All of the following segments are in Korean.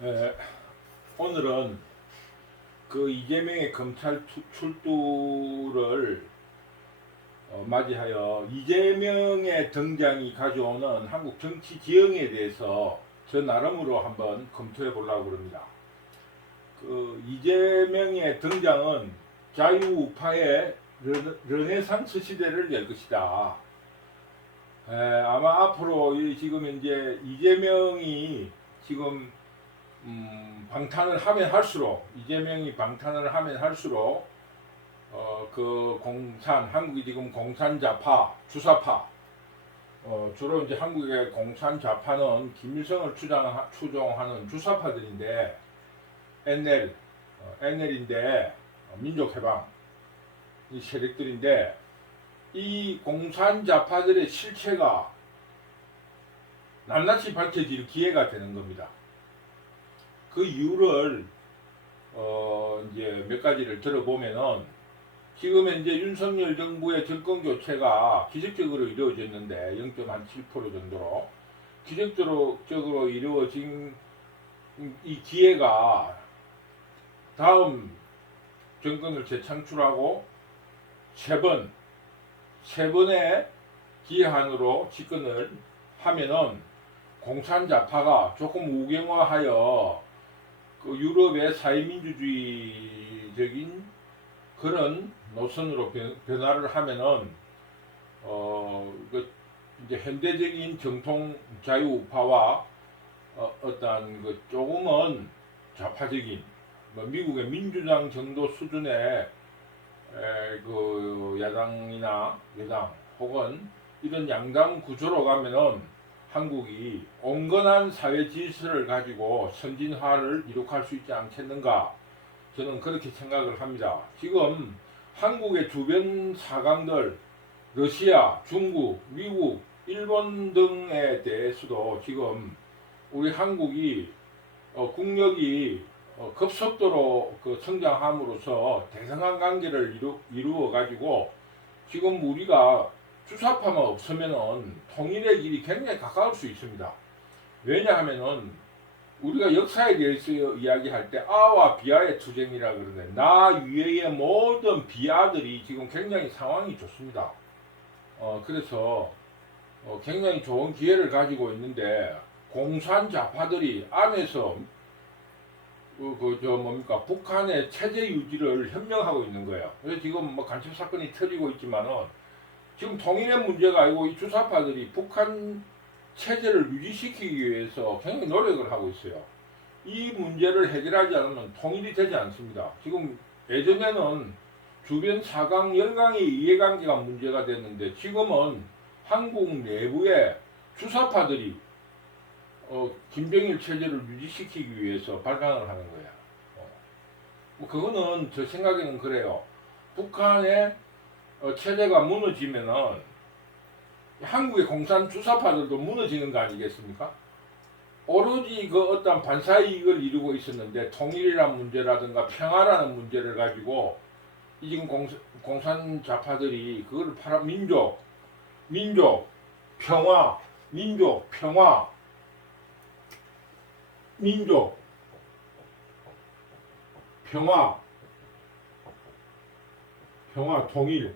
에, 오늘은 그 이재명의 검찰 출두를 맞이하여 이재명의 등장이 가져오는 한국 정치 지형에 대해서 저 나름으로 한번 검토해 보려고 합니다. 그 이재명의 등장은 자유우파의 르네상스 시대를 열 것이다. 아마 앞으로 지금 이제 이재명이 지금 방탄을 하면 할수록 이재명이 방탄을 하면 할수록 그 한국이 지금 공산자파, 주사파 주로 이제 한국의 공산자파는 김일성을 추종하는 주사파들인데 NL인데 민족해방 이 세력들인데 이 공산자파들의 실체가 낱낱이 밝혀질 기회가 되는 겁니다. 그 이유를 이제 몇 가지를 들어보면은 지금 현재 윤석열 정부의 정권 교체가 기적적으로 이루어졌는데 0.7% 정도로 기적적으로 이루어진 이 기회가 다음 정권을 재창출하고 세 번의 기한으로 집권을 하면은 공산자파가 조금 우경화하여 그 유럽의 사회민주주의적인 그런 노선으로 변화를 하면은 그 이제 현대적인 정통 자유우파와 어떤 그 조금은 좌파적인 뭐 미국의 민주당 정도 수준의 그 야당이나 여당 혹은 이런 양당 구조로 가면은 한국이 온건한 사회 질서를 가지고 선진화를 이룩할 수 있지 않겠는가, 저는 그렇게 생각을 합니다. 지금 한국의 주변 사강들 러시아, 중국, 미국, 일본 등에 대해서도 지금 우리 한국이 국력이 급속도로 그 성장함으로써 대등한 관계를 이루어 가지고 지금 우리가 주사파만 없으면은 통일의 길이 굉장히 가까울 수 있습니다. 왜냐하면은 우리가 역사에 대해서 이야기할 때 아와 비아의 투쟁이라 그러는데 나 위의 모든 비아들이 지금 굉장히 상황이 좋습니다. 그래서 굉장히 좋은 기회를 가지고 있는데 공산자파들이 안에서 북한의 체제 유지를 현명하고 있는 거예요. 그래서 지금 뭐 간첩 사건이 터지고 있지만은 지금 통일의 문제가 아니고 이 주사파들이 북한 체제를 유지시키기 위해서 굉장히 노력을 하고 있어요. 이 문제를 해결하지 않으면 통일이 되지 않습니다. 지금 예전에는 주변 사강 열강의 이해관계가 문제가 됐는데 지금은 한국 내부의 주사파들이 김정일 체제를 유지시키기 위해서 발광을 하는 거야. 뭐 그거는 저 생각에는 그래요. 북한의 체제가 무너지면은 한국의 공산 주사파들도 무너지는 거 아니겠습니까? 오로지 그 어떤 반사이익을 이루고 있었는데 통일이라는 문제라든가 평화라는 문제를 가지고 이 지금 공산 좌파들이 그걸 민족, 평화, 민족, 평화, 민족, 평화, 통일,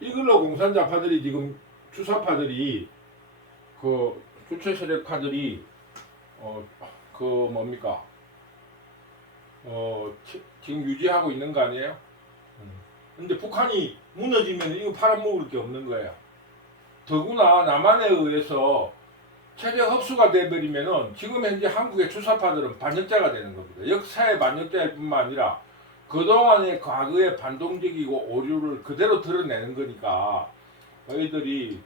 이걸로 공산 좌파들이 지금 주사파들이 그 주체 세력파들이 그 뭡니까 지금 유지하고 있는 거 아니에요? 근데 북한이 무너지면 이거 팔아먹을 게 없는 거예요. 더구나 남한에 의해서 체제 흡수가 돼버리면은 지금 현재 한국의 주사파들은 반역자가 되는 겁니다. 역사의 반역자일 뿐만 아니라 그동안의 과거의 반동적이고 오류를 그대로 드러내는 거니까 너희들이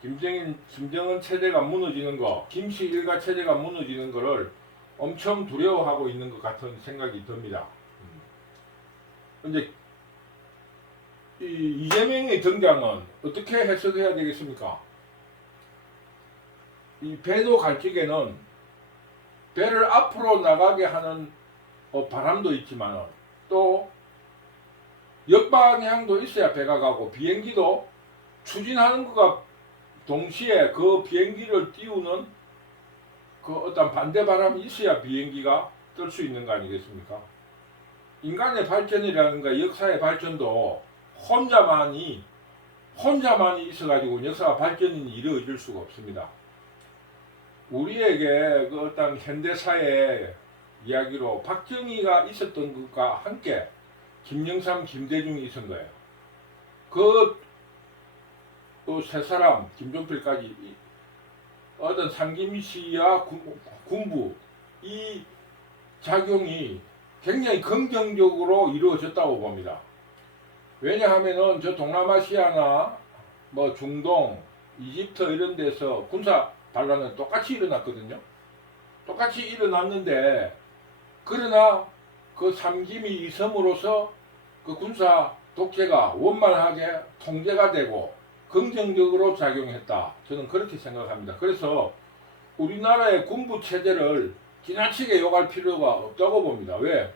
김정은 체제가 무너지는 거, 김씨 일가 체제가 무너지는 거를 엄청 두려워하고 있는 것 같은 생각이 듭니다. 근데 이재명의 등장은 어떻게 해석해야 되겠습니까? 이 배도 갈 적에는 배를 앞으로 나가게 하는 바람도 있지만 또 역방향도 있어야 배가 가고 비행기도 추진하는 것과 동시에 그 비행기를 띄우는 그 어떤 반대 바람이 있어야 비행기가 뜰 수 있는 거 아니겠습니까? 인간의 발전이라든가 역사의 발전도 혼자만이 있어가지고 역사가 발전이 이루어질 수가 없습니다. 우리에게 그 어떤 현대사의 이야기로 박정희가 있었던 것과 함께 김영삼, 김대중이 있은 거예요. 그 세 사람, 김종필까지 어떤 상김시와 군부 이 작용이 굉장히 긍정적으로 이루어졌다고 봅니다. 왜냐하면은 저 동남아시아나 뭐 중동, 이집트 이런 데서 군사 반란은 똑같이 일어났거든요. 똑같이 일어났는데 그러나 그 삼김이 있음으로써 그 군사 독재가 원만하게 통제가 되고 긍정적으로 작용했다. 저는 그렇게 생각합니다. 그래서 우리나라의 군부 체제를 지나치게 욕할 필요가 없다고 봅니다. 왜?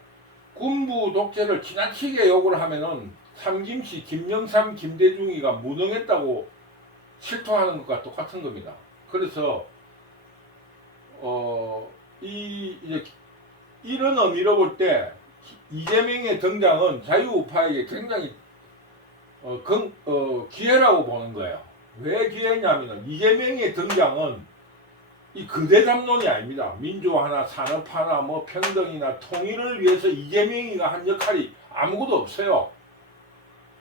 군부 독재를 지나치게 욕을 하면은 삼김씨, 김영삼, 김대중이가 무능했다고 실토하는 것과 똑같은 겁니다. 그래서 이제 이런 의미로 볼 때 이재명의 등장은 자유우파에게 굉장히 기회라고 보는 거예요. 왜 기회냐면 이재명의 등장은 이 거대 담론이 아닙니다. 민주화나 산업화나 뭐 평등이나 통일을 위해서 이재명이가 한 역할이 아무것도 없어요.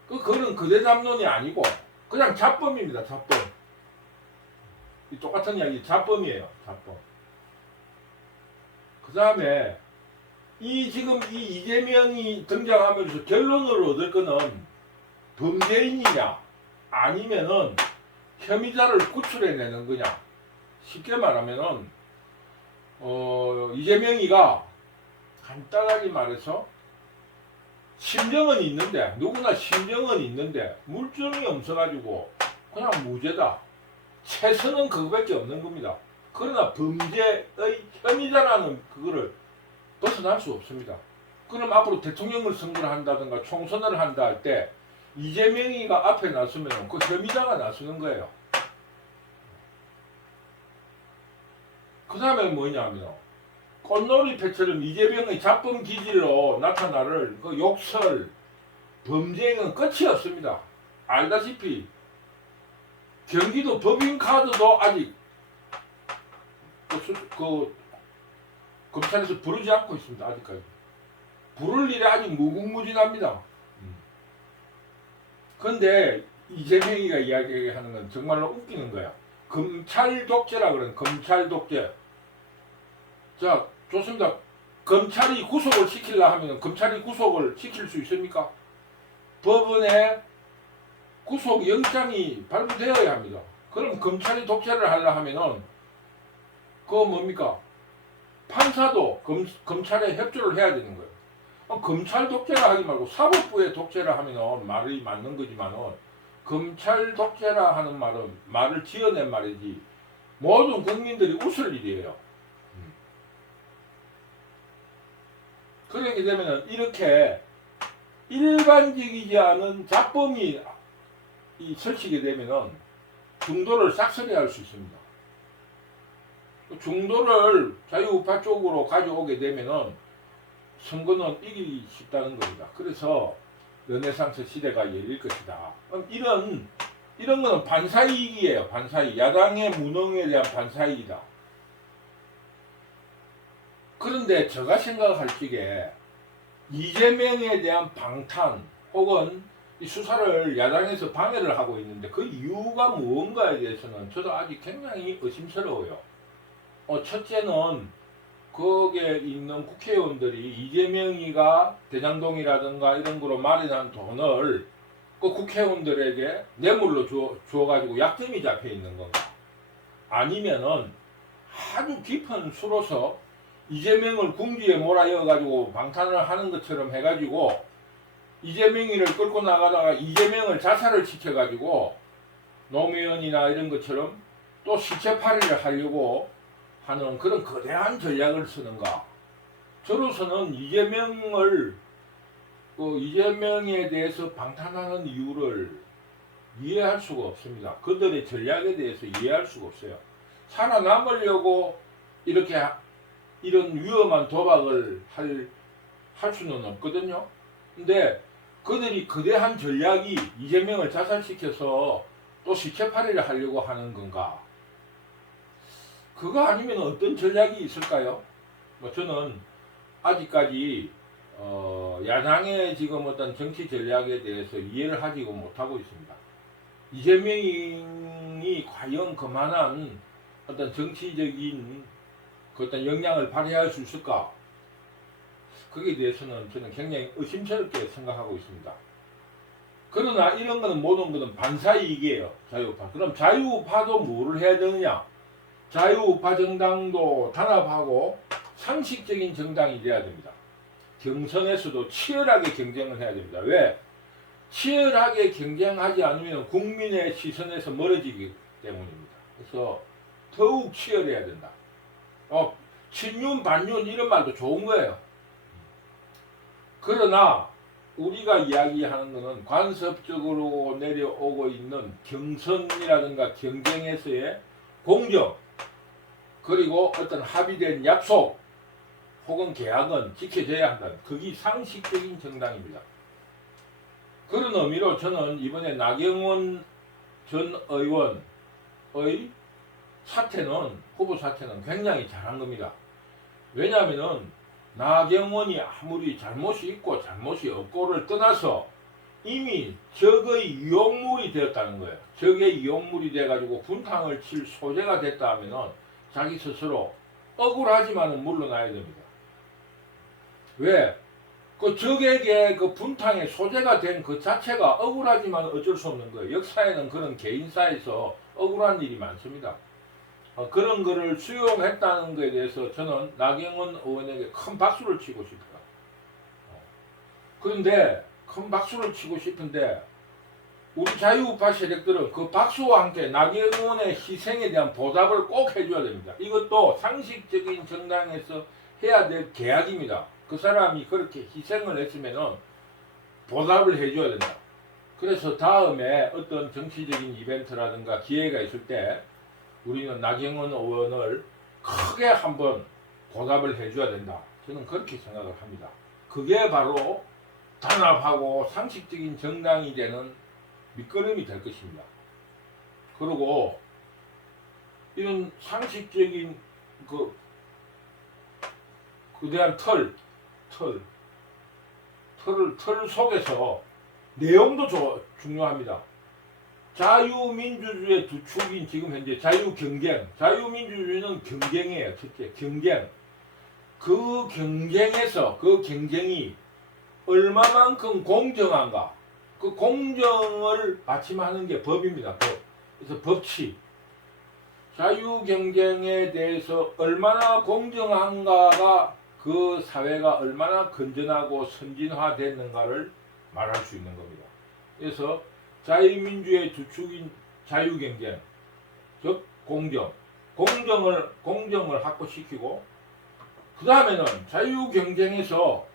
그거는 거대 담론이 아니고 그냥 잡범입니다. 잡범. 똑같은 이야기 잡범이에요. 잡범. 그 다음에 지금 이 이재명이 등장하면서 결론을 얻을 거는 범죄인이냐 아니면은 혐의자를 구출해내는 거냐. 쉽게 말하면은 이재명이가 간단하게 말해서 심정은 있는데 누구나 심정은 있는데 물증이 없어가지고 그냥 무죄다. 최선은 그거밖에 없는 겁니다. 그러나 범죄의 혐의자라는 그거를 벗어날 수 없습니다. 그럼 앞으로 대통령을 선거를 한다든가 총선을 한다 할 때 이재명이가 앞에 나서면 그 혐의자가 나서는 거예요. 그 다음에 뭐냐면 꽃놀이패처럼 이재명의 잡범 기질로 나타나를 그 욕설, 범죄는 끝이 없습니다. 알다시피 경기도 법인카드도 아직 검찰에서 부르지 않고 있습니다. 아직까지. 부를 일이 아직 무궁무진합니다. 그런데 이재명이가 이야기하는 건 정말로 웃기는 거야. 검찰 독재라 그러는 검찰 독재. 자, 좋습니다. 검찰이 구속을 시키려 하면 검찰이 구속을 시킬 수 있습니까? 법원에 구속 영장이 발부되어야 합니다. 그럼 검찰이 독재를 하려 하면은 그거 뭡니까? 판사도 검찰에 협조를 해야 되는 거예요. 검찰 독재라 하지 말고 사법부의 독재라 하면은 말이 맞는 거지만은 검찰 독재라 하는 말을 지어낸 말이지 모든 국민들이 웃을 일이에요. 그렇게 되면은 이렇게 일반적이지 않은 잡범이 설치게 되면은 중도를 싹쓸이할 수 있습니다. 중도를 자유우파 쪽으로 가져오게 되면은 선거는 이기기 쉽다는 겁니다. 그래서 르네상스 시대가 열릴 것이다. 이런 거는 반사이익이에요. 반사이익. 야당의 무능에 대한 반사이익이다. 그런데 제가 생각할 적에 이재명에 대한 방탄 혹은 이 수사를 야당에서 방해를 하고 있는데 그 이유가 무언가에 대해서는 저도 아직 굉장히 의심스러워요. 첫째는 거기에 있는 국회의원들이 이재명이가 대장동이라든가 이런 거로 마련한 돈을 그 국회의원들에게 뇌물로 주어가지고 약점이 잡혀 있는 건가? 아니면은 아주 깊은 수로서 이재명을 궁지에 몰아넣어가지고 방탄을 하는 것처럼 해가지고 이재명이를 끌고 나가다가 이재명을 자살을 시켜가지고 노무현이나 이런 것처럼 또 시체팔이를 하려고 하는 그런 거대한 전략을 쓰는가. 저로서는 이재명에 대해서 방탄하는 이유를 이해할 수가 없습니다. 그들의 전략에 대해서 이해할 수가 없어요. 살아남으려고 이렇게 이런 위험한 도박을 할 수는 없거든요. 근데 그들이 거대한 전략이 이재명을 자살시켜서 또 시체팔이를 하려고 하는 건가? 그거 아니면 어떤 전략이 있을까요? 뭐 저는 아직까지 야당의 지금 어떤 정치 전략에 대해서 이해를 하지 못하고 있습니다. 이재명이 과연 그만한 어떤 정치적인 그 어떤 역량을 발휘할 수 있을까? 거기에 대해서는 저는 굉장히 의심스럽게 생각하고 있습니다. 그러나 이런 거는 모든 것은 반사이익이에요. 자유우파. 그럼 자유우파도 뭐를 해야 되느냐? 자유우파 정당도 단합하고 상식적인 정당이 돼야 됩니다. 경선에서도 치열하게 경쟁을 해야 됩니다. 왜? 치열하게 경쟁하지 않으면 국민의 시선에서 멀어지기 때문입니다. 그래서 더욱 치열해야 된다. 친윤, 반윤 이런 말도 좋은 거예요. 그러나 우리가 이야기하는 것은 관습적으로 내려오고 있는 경선이라든가 경쟁에서의 공정, 그리고 어떤 합의된 약속 혹은 계약은 지켜져야 한다는, 그게 상식적인 정당입니다. 그런 의미로 저는 이번에 나경원 전 의원의 사퇴는, 후보 사퇴는 굉장히 잘한 겁니다. 왜냐하면은 나경원이 아무리 잘못이 있고 잘못이 없고를 떠나서 이미 적의 유혹물이 되었다는 거예요. 적의 유혹물이 돼가지고 분탕을 칠 소재가 됐다 하면은 자기 스스로 억울하지만은 물러나야 됩니다. 왜? 그 적에게 그 분탕의 소재가 된 그 자체가 억울하지만 어쩔 수 없는 거예요. 역사에는 그런 개인사에서 억울한 일이 많습니다. 그런 거를 수용했다는 것에 대해서 저는 나경원 의원에게 큰 박수를 치고 싶어요. 그런데 큰 박수를 치고 싶은데 우리 자유우파 세력들은 그 박수와 함께 나경원의 희생에 대한 보답을 꼭 해줘야 됩니다. 이것도 상식적인 정당에서 해야 될 계약입니다. 그 사람이 그렇게 희생을 했으면 보답을 해줘야 된다. 그래서 다음에 어떤 정치적인 이벤트라든가 기회가 있을 때 우리는 나경원 의원을 크게 한번 보답을 해줘야 된다. 저는 그렇게 생각을 합니다. 그게 바로 단합하고 상식적인 정당이 되는 밑거름이 될 것입니다. 그리고 이런 상식적인 그대한 틀 속에서 내용도 중요합니다. 자유민주주의의 두 축인 지금 현재 자유경쟁, 자유민주주의는 경쟁이에요. 첫째 경쟁. 그 경쟁에서 그 경쟁이 얼마만큼 공정한가, 그 공정을 받침하는 게 법입니다. 법. 그래서 법치, 자유경쟁에 대해서 얼마나 공정한가가 그 사회가 얼마나 건전하고 선진화됐는가를 말할 수 있는 겁니다. 그래서 자유민주의 두 축인 자유경쟁, 즉 공정을 확보시키고, 그 다음에는 자유경쟁에서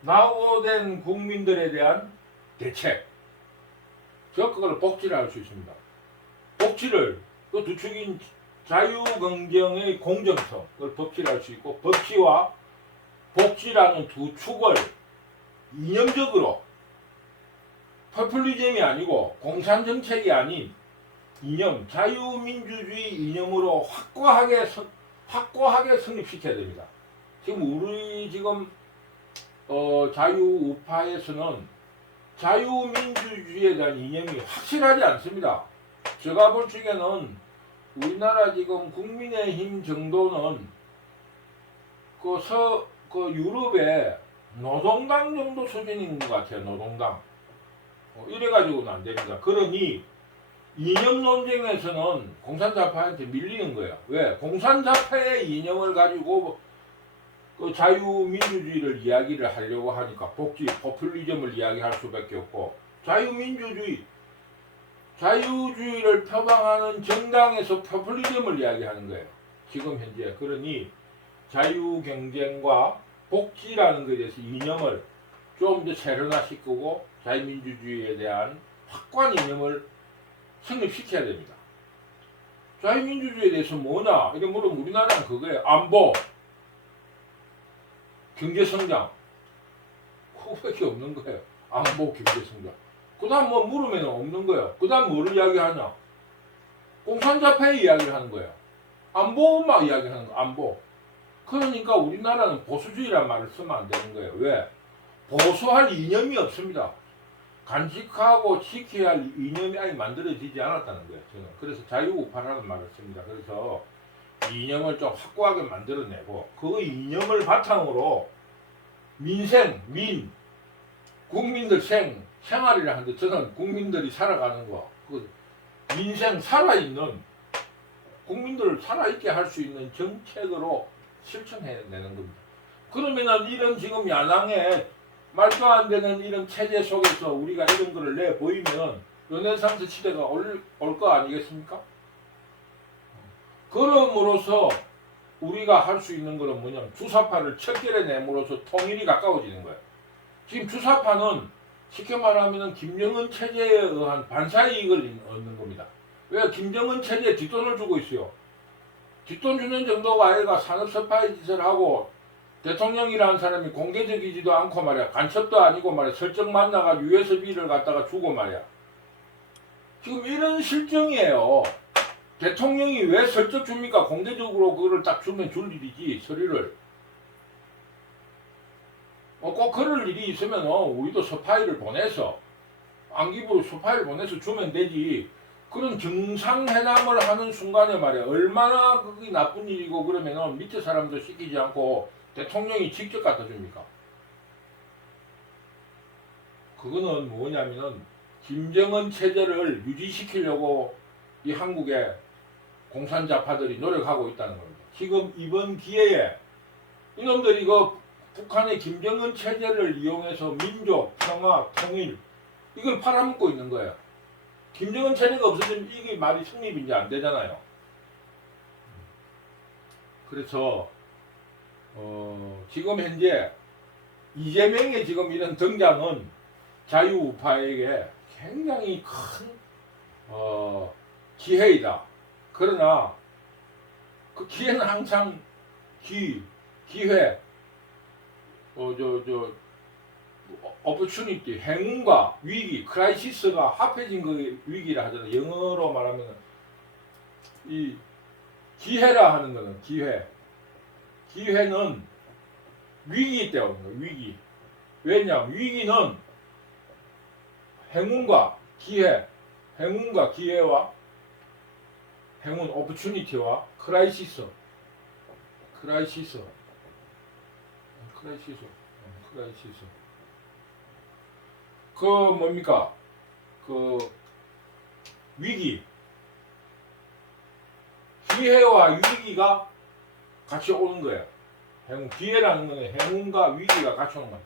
낙오된 국민들에 대한 대책, 즉 그걸 복지를 할 수 있습니다. 복지를 그 두 축인 자유경쟁의 공정성, 그걸 복지를 할 수 있고, 법치와 복지라는 두 축을 이념적으로 포퓰리즘이 아니고 공산정책이 아닌 이념, 자유민주주의 이념으로 확고하게 성립시켜야 됩니다. 지금 우리 자유우파에서는 자유민주주의에 대한 이념이 확실하지 않습니다. 제가 볼 적에는 우리나라 지금 국민의힘 정도는 그 유럽의 노동당 정도 수준인 것 같아요. 노동당. 이래가지고는 안 됩니다. 그러니 이념 논쟁에서는 공산자파한테 밀리는 거예요. 왜? 공산자파의 이념을 가지고 그 자유민주주의를 이야기를 하려고 하니까 포퓰리즘을 이야기할 수밖에 없고, 자유주의를 표방하는 정당에서 포퓰리즘을 이야기하는 거예요. 지금 현재. 그러니 자유경쟁과 복지라는 것에 대해서 이념을 좀 더 세련화시키고 자유민주주의에 대한 확고한 이념을 성립시켜야 됩니다. 자유민주주의에 대해서 뭐냐 이렇게 물으면 우리나라는 그거예요. 안보, 경제성장, 그거밖에 없는 거예요. 안보, 경제성장. 그 다음 뭐 물으면 없는 거예요. 그 다음 뭐를 이야기하냐? 공산자패 이야기를 하는 거예요. 안보만 이야기하는 거, 안보. 그러니까 우리나라는 보수주의란 말을 쓰면 안 되는 거예요. 왜? 보수할 이념이 없습니다. 간직하고 지켜야 할 이념이 아예 만들어지지 않았다는 거예요. 저는 그래서 자유우파라는 말을 씁니다. 그래서 이념을 좀 확고하게 만들어내고 그 이념을 바탕으로 민생, 국민들 생활이라 하는데 저는 국민들이 살아가는 거, 그 민생 살아있는 국민들을 살아있게 할 수 있는 정책으로 실천해내는 겁니다. 그러면은 이런 지금 야당의 말도 안 되는 이런 체제 속에서 우리가 이런 거를 내보이면 르네상스 시대가 올 거 아니겠습니까? 그럼으로써 우리가 할 수 있는 것은 뭐냐면 주사파를 척결해냄으로써 통일이 가까워지는 거예요. 지금 주사파는 쉽게 말하면 김정은 체제에 의한 반사이익을 얻는 겁니다. 왜? 김정은 체제에 뒷돈을 주고 있어요. 뒷돈 주는 정도가 아니라 산업스파이 짓을 하고 대통령이라는 사람이 공개적이지도 않고 말이야. 간첩도 아니고 말이야. 설정 만나가 USB를 갖다가 주고 말이야. 지금 이런 실정이에요. 대통령이 왜 설정 줍니까? 공개적으로 그거를 딱 주면 줄 일이지, 서류를. 꼭 그럴 일이 있으면 우리도 스파이를 보내서 안기부로 스파이를 보내서 주면 되지. 그런 정상회담을 하는 순간에 말이야. 얼마나 그게 나쁜 일이고 그러면은 밑에 사람도 시키지 않고 대통령이 직접 갖다 줍니까? 그거는 뭐냐면은 김정은 체제를 유지시키려고 이 한국의 공산자파들이 노력하고 있다는 겁니다. 지금 이번 기회에 이놈들이 그 북한의 김정은 체제를 이용해서 민족, 평화, 통일 이걸 팔아먹고 있는 거예요. 김정은 체제가 없어지면 이게 말이 성립이 이제 안 되잖아요. 그래서 지금 현재 이재명의 지금 이런 등장은 자유우파에게 굉장히 큰 기회이다. 그러나 그 기회는 항상 기회, opportunity, 행운과 위기, 크라이시스가 합해진 그 위기라 하잖아요. 영어로 말하면 이 기회라 하는 거는 기회는 위기 때문에 위기. 왜냐? 위기는 행운과 기회와 행운, opportunity와 크라이시스. 그 뭡니까? 그 위기, 기회와 위기가 같이 오는 거예요. 기회라는 거는 행운과 위기가 같이 오는 거예요.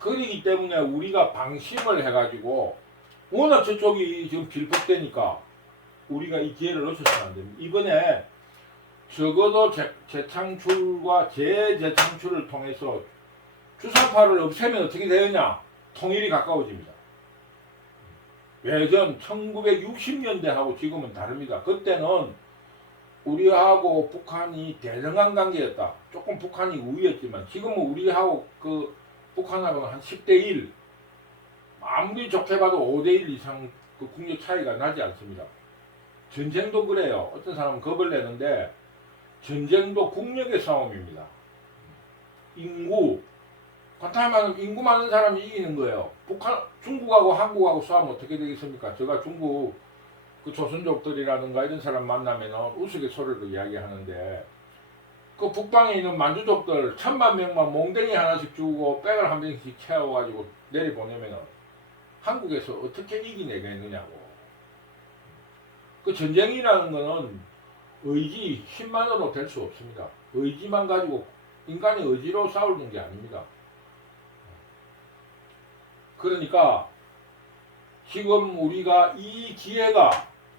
그렇기 때문에 우리가 방심을 해가지고 워낙 저쪽이 지금 빌복되니까 우리가 이 기회를 놓쳐서는 안 됩니다. 이번에 적어도 재창출과 재창출을 통해서 주사파를 없애면 어떻게 되느냐? 통일이 가까워집니다. 예전 1960년대하고 지금은 다릅니다. 그때는 우리하고 북한이 대등한 관계였다. 조금 북한이 우위였지만 지금은 우리하고 그 북한하고는 한 10대 1, 아무리 좋게 봐도 5대 1 이상 그 국력 차이가 나지 않습니다. 전쟁도 그래요. 어떤 사람은 겁을 내는데 전쟁도 국력의 싸움입니다. 그렇다면 인구 많은 사람이 이기는 거예요. 중국하고 한국하고 싸우면 어떻게 되겠습니까? 제가 중국 그 조선족들이라든가 이런 사람 만나면 우스갯소리로 이야기하는데 그 북방에 있는 만주족들 1000만 명만 몽댕이 하나씩 주고 백을 한 병씩 채워가지고 내려보내면 한국에서 어떻게 이기내겠느냐고. 그 전쟁이라는 거는 의지, 힘만으로 될 수 없습니다. 의지만 가지고 인간의 의지로 싸우는 게 아닙니다. 그러니까 지금 우리가 이 기회가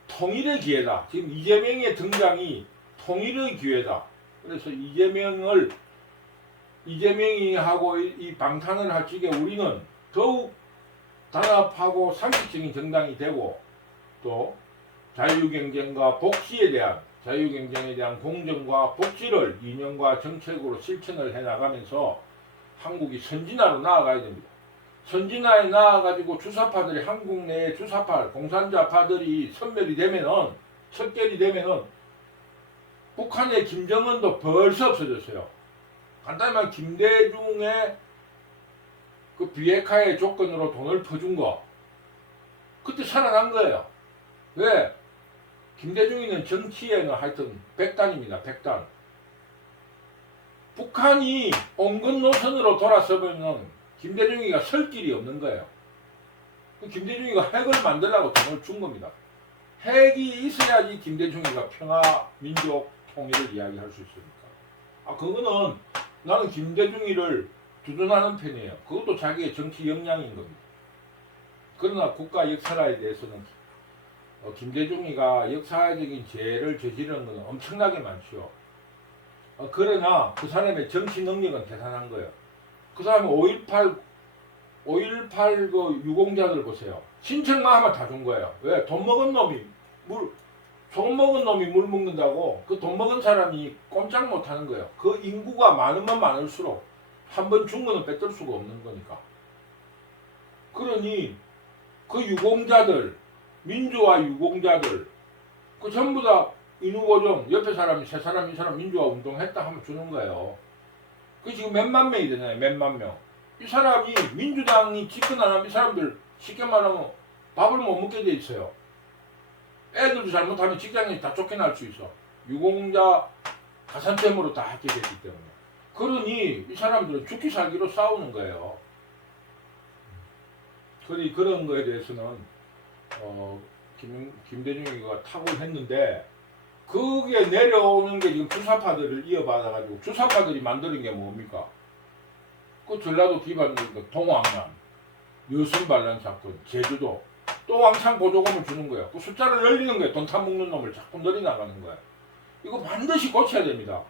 통일의 기회다. 지금 이재명의 등장이 통일의 기회다. 그래서 이재명이 하고 이 방탄을 할 적에 우리는 더욱 단합하고 상식적인 정당이 되고 또 자유경쟁과 공정과 복지를 이념과 정책으로 실천을 해나가면서 한국이 선진화로 나아가야 됩니다. 선진화에 나아가지고 주사파들이 한국 내에 주사파, 공산주의파들이 척결이 되면은 북한의 김정은도 벌써 없어졌어요. 간단히 말하면 김대중의 그 비핵화의 조건으로 돈을 퍼준 거 그때 살아난 거예요. 왜? 김대중이는 정치에는 하여튼 백단입니다. 백단. 북한이 온건 노선으로 돌아서면 김대중이가 설 길이 없는 거예요. 김대중이가 핵을 만들라고 돈을 준 겁니다. 핵이 있어야지 김대중이가 평화, 민족, 통일을 이야기할 수 있으니까. 그거는 나는 김대중이를 두둔하는 편이에요. 그것도 자기의 정치 역량인 겁니다. 그러나 국가 역사에 대해서는 김대중이가 역사적인 죄를 저지르는 것은 엄청나게 많죠. 그러나 그 사람의 정치 능력은 대단한 거예요. 그 사람은 5.18 그 유공자들 보세요. 신청만 하면 다 준 거예요. 왜? 돈 먹은 놈이 돈 먹은 놈이 물 먹는다고 그 돈 먹은 사람이 꼼짝 못 하는 거예요. 그 인구가 많으면 많을수록 한 번 준 거는 뺏을 수가 없는 거니까. 그러니 그 유공자들, 민주화 유공자들, 그 전부 다 인후보정, 옆에 사람이 세 사람, 이 사람 민주화 운동했다 하면 주는 거예요. 그 지금 몇만 명이 되잖아요. 몇만 명. 이 사람이 민주당이 집권 안 하면 이 사람들 쉽게 말하면 밥을 못 먹게 돼 있어요. 애들도 잘못하면 직장인이 다 쫓겨날 수 있어. 유공자 가산점으로 다 하게 됐기 때문에. 그러니 이 사람들은 죽기 살기로 싸우는 거예요. 그러니 그런 거에 대해서는 김대중이가 탁월했는데 그게 내려오는 게 지금 주사파들을 이어받아가지고 주사파들이 만드는 게 뭡니까? 그 전라도 기반으로 동왕남, 여순 반란 사건, 제주도 또 왕창 보조금을 주는 거예요. 그 숫자를 늘리는 거예요. 돈 타먹는 놈을 자꾸 늘려나가는 거예요. 이거 반드시 고쳐야 됩니다.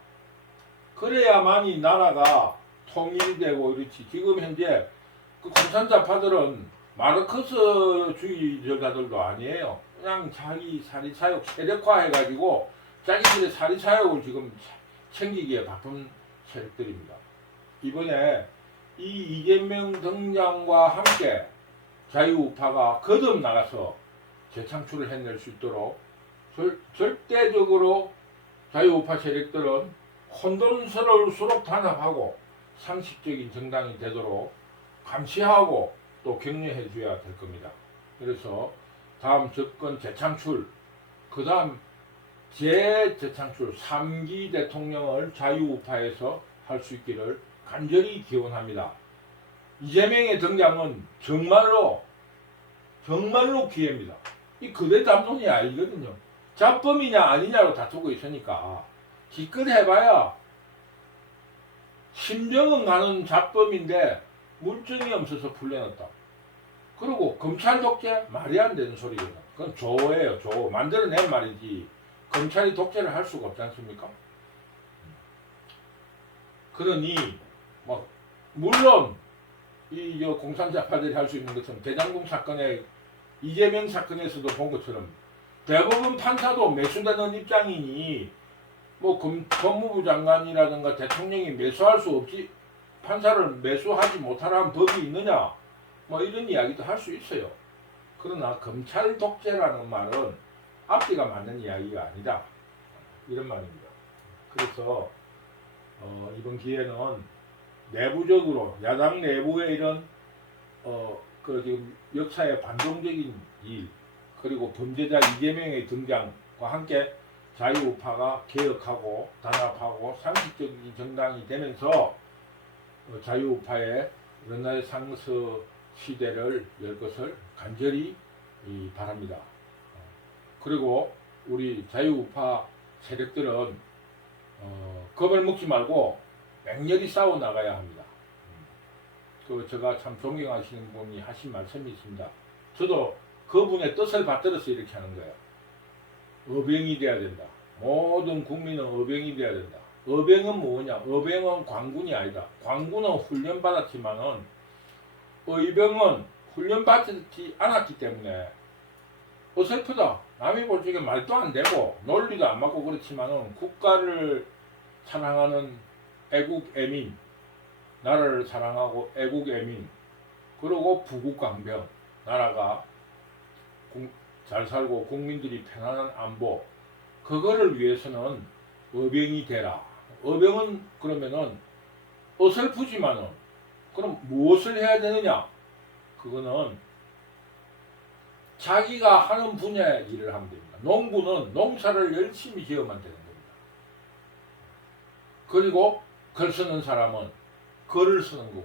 그래야만이 나라가 통일되고 이렇지. 지금 현재 그 공산주의파들은 마르크스주의자들도 아니에요. 그냥 자기 사리사욕 세력화해가지고 자기들의 사리사욕을 지금 챙기기에 바쁜 세력들입니다. 이번에 이 이재명 등장과 함께 자유우파가 거듭나가서 재창출을 해낼 수 있도록 절대적으로 자유우파 세력들은 혼돈스러울수록 단합하고 상식적인 정당이 되도록 감시하고 또 격려해 줘야 될 겁니다. 그래서 다음 정권 재창출, 그 다음 재창출 3기 대통령을 자유우파에서 할 수 있기를 간절히 기원합니다. 이재명의 등장은 정말로 기회입니다. 이 그대 잡론이 아니거든요. 잡범이냐 아니냐로 다투고 있으니까 기껏 해봐야 심정은 가는 잡범인데 물증이 없어서 풀려났다. 그리고 검찰 독재 말이 안 되는 소리거든. 그건 조예요. 조. 만들어낸 말이지. 검찰이 독재를 할 수가 없지 않습니까? 그러니 물론 이 공산주의파들이 할 수 있는 것처럼 대장동 사건에 이재명 사건에서도 본 것처럼 대부분 판사도 매수되는 입장이니 법무부 장관이라든가 대통령이 매수할 수 없지 판사를 매수하지 못하라는 법이 있느냐 이런 이야기도 할 수 있어요. 그러나 검찰 독재라는 말은 앞뒤가 맞는 이야기가 아니다 이런 말입니다. 그래서 이번 기회는 내부적으로 야당 내부의 이런 지금 역사의 반동적인 일 그리고 범죄자 이재명의 등장과 함께 자유우파가 개혁하고 단합하고 상식적인 정당이 되면서 자유우파의 옛날의 상서 시대를 열 것을 간절히 바랍니다. 그리고 우리 자유우파 세력들은 겁을 먹지 말고 맹렬히 싸워 나가야 합니다. 제가 참 존경하시는 분이 하신 말씀이 있습니다. 저도 그분의 뜻을 받들어서 이렇게 하는 거예요. 어병이 돼야 된다. 모든 국민은 어병이 돼야 된다. 어병은 뭐냐? 어병은 관군이 아니다. 관군은 훈련받았지만은 의병은 훈련받지 않았기 때문에 어설프다. 남이 볼 적에 말도 안 되고 논리도 안 맞고 그렇지만은 국가를 사랑하는 애국 애민, 나라를 사랑하고 애국 애민, 그리고 부국강병, 나라가 잘 살고 국민들이 편안한 안보, 그거를 위해서는 의병이 되라. 의병은 그러면은 어설프지만은 그럼 무엇을 해야 되느냐? 그거는 자기가 하는 분야의 일을 하면 됩니다. 농부는 농사를 열심히 지어만 되는 겁니다. 그리고 글 쓰는 사람은 글을 쓰는 거고,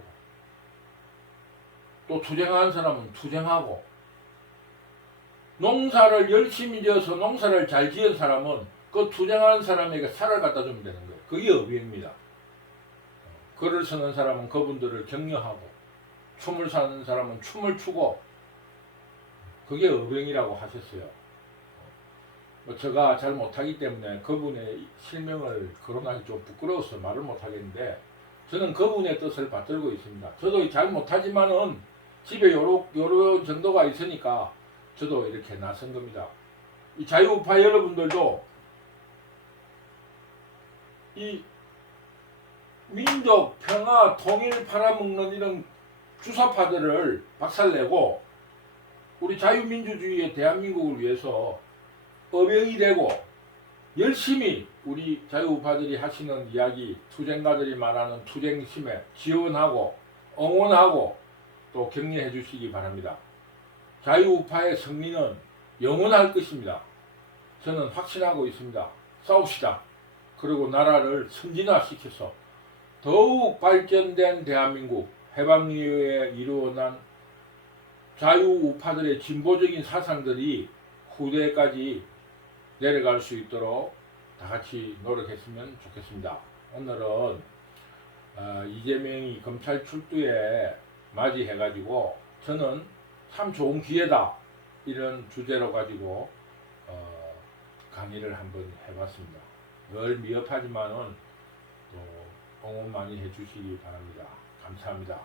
또 투쟁하는 사람은 투쟁하고, 농사를 열심히 지어서 농사를 잘 지은 사람은 그 투쟁하는 사람에게 살을 갖다 주면 되는 거예요. 그게 의병입니다. 글을 쓰는 사람은 그분들을 격려하고, 춤을 사는 사람은 춤을 추고, 그게 의병이라고 하셨어요. 제가 잘 못하기 때문에 그분의 실명을 거론하기 좀 부끄러워서 말을 못하겠는데, 저는 그분의 뜻을 받들고 있습니다. 저도 잘 못하지만은 집에 요런 정도가 있으니까 저도 이렇게 나선 겁니다. 이 자유우파 여러분들도 이 민족, 평화, 통일 팔아먹는 이런 주사파들을 박살내고 우리 자유민주주의의 대한민국을 위해서 어병이 되고 열심히 우리 자유우파들이 하시는 이야기, 투쟁가들이 말하는 투쟁심에 지원하고 응원하고 또 격려해 주시기 바랍니다. 자유우파의 승리는 영원할 것입니다. 저는 확신하고 있습니다. 싸웁시다. 그리고 나라를 선진화시켜서 더욱 발전된 대한민국, 해방 이후에 이루어난 자유우파들의 진보적인 사상들이 후대까지 내려갈 수 있도록 다 같이 노력했으면 좋겠습니다. 오늘은 이재명이 검찰 출두에 맞이해가지고 저는 참 좋은 기회다 이런 주제로 가지고 강의를 한번 해봤습니다. 늘 미흡하지만은 또 응원 많이 해주시기 바랍니다. 감사합니다.